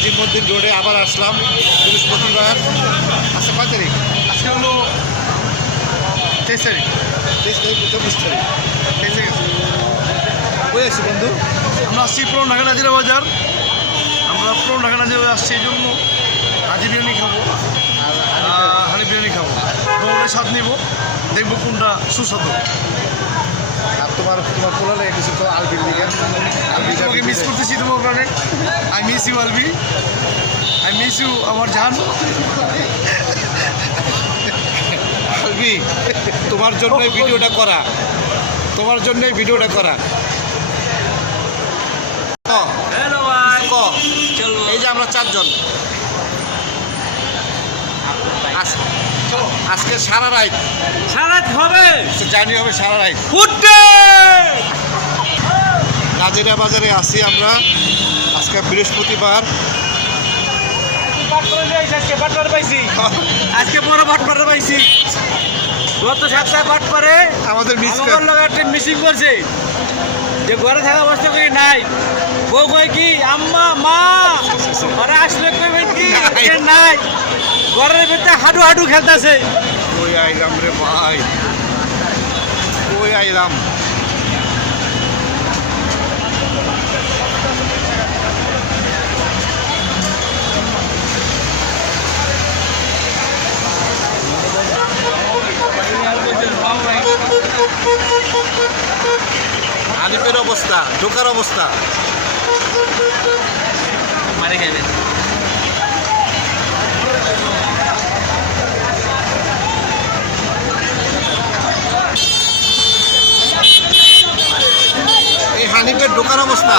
আজিমউদ্দিন রোডে আবার আসলাম বৃহস্পতিবার। আচ্ছা, কয় তারিখ? আজকে হলো 23 তারিখ। 24 তারিখ। কই আছি বন্ধু? আমরা আসছি পুরো ঢাকা নাজিরা বাজার। আমরা পুরো ঢাকা নাজিরা বাজার আসছি এই জন্য হাজি বিরিয়ানি খাবো, হানি বিরিয়ানি খাবো, ভ্রমণের স্বাদ নিব, দেখবো কোনটা সুস্বাদু। আর তোমার পোলা লেগে কিছু তো আলবির দিকে তোমাকে মিস করতেছি তোমার ওখানে। I miss you Albi, I miss you আমার জান। আলবি, তোমার জন্যই ভিডিওটা করা, তোমার জন্যই ভিডিওটা করা। এই যে আমরা চারজন আজকে সারা রাত হবে জার্নি হবে, সারা রাত নাজিরা বাজারে আছি আমরা। আজকে বৃহস্পতিবার। আজকে বড় বাটপাড়া পাইছি। গত সপ্তাহে বাটপাড়ে আমাদের মিসিং করছে যে ঘরে থাকা অবস্থা করি নাই। বউ কই কি আম্মা মা ঘরে আসলে কইবেন কি নাই, ঘরের ভিতরে হাডু হাডু খেলতেছে। কই আইলাম রে ভাই, কই আইলাম। আলিপের অবস্থা, ঢোকার অবস্থা মারে খাইবে। এই হানিফের ঢোকার অবস্থা।